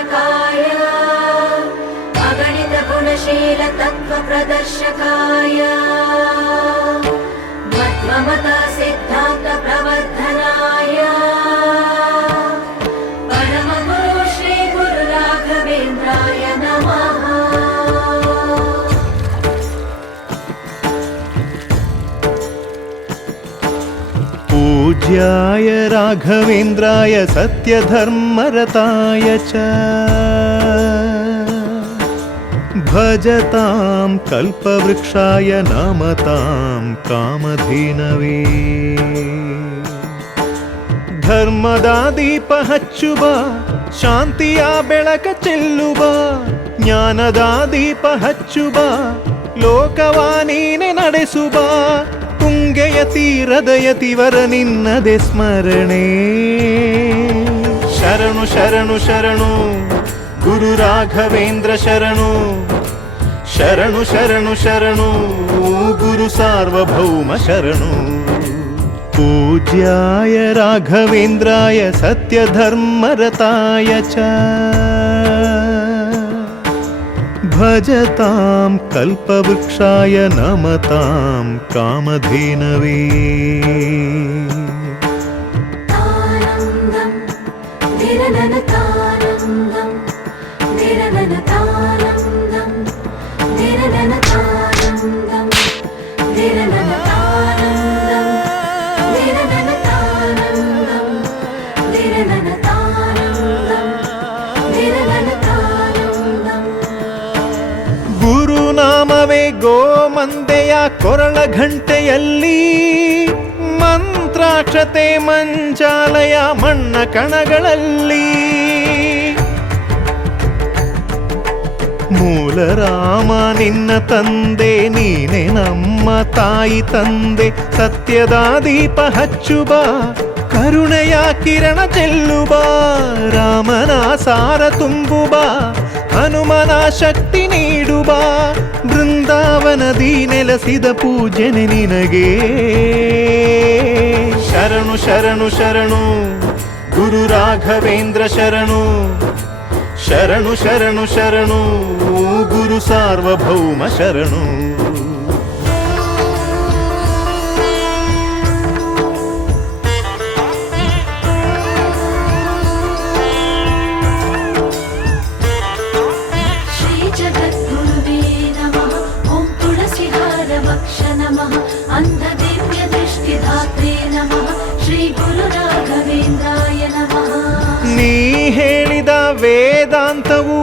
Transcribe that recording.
नायकाय अगणित गुणशील तत्व प्रदर्शकाय मत्वमत सिद्धान्त प्रवर्धनाय परम गुरु श्री गुरु राघवेन्द्राय नमः। पूज्याय राघवेन्द्राय सत्यधर्मरताय च भजतां कल्पवृक्षाय नमतां कामधेनवे। ಧರ್ಮದ ದೀಪ ಹಚ್ಚುವ ಶಾಂತಿಯ ಬೆಳಕ ಚೆಲ್ಲುವ ಜ್ಞಾನದ ದೀಪ ಹಚ್ಚುವ ಲೋಕವ ನೀನೆ ನಡೆಸುವ ತುಂಗೆಯ ತೀರದ ಯತಿವರ ನಿನ್ನದೆ ಸ್ಮರಣೆ ಶರಣು ಶರಣು ಶರಣು ಗುರು ರಾಘವೇಂದ್ರ ಶರಣು ಶರಣು ಶರಣು ಶರಣು ಗುರು ಸಾರ್ವಭೌಮ ಶರಣು। पूज्याय राघवेन्द्राय सत्यधर्मरताय च भजतां कल्पवृक्षाय नमतां कामधेनवे। ಗುರುನಾಮವೇ ಗೋಮಂದೆಯ ಕೊರಳ ಘಂಟೆಯಲ್ಲಿ ಮಂತ್ರಾಕ್ಷತೆ ಮಂಚಾಲಯ ಮಣ್ಣ ಕಣಗಳಲ್ಲಿ ಮೂಲ ರಾಮ ನಿನ್ನ ತಂದೆ ನೀನೆ ನಮ್ಮ ತಾಯಿ ತಂದೆ ಸತ್ಯದ ದೀಪ ಹಚ್ಚುವ ಕರುಣೆಯ ಕಿರಣ ಚೆಲ್ಲುವ ರಾಮನ ಸಾರ ತುಂಬುವ ಹನುಮನ ಶಕ್ತಿ ನೀಡುವ ಬೃಂದಾವನದಿ ನೆಲೆಸಿದ ಪೂಜನೆ ನಿನಗೆ ಶರಣು ಶರಣು ಶರಣು ಗುರು ರಾಘವೇಂದ್ರ ಶರಣು ಶರಣು ಶರಣು ಶರಣು ಗುರು ಸಾರ್ವಭೌಮ ಶರಣು। अंध दिव्य दृष्टिदात्रे नमः श्री गुरु राघवेन्द्राय नमः। ನೀ ಹೇಳಿದ ವೇದಾಂತವು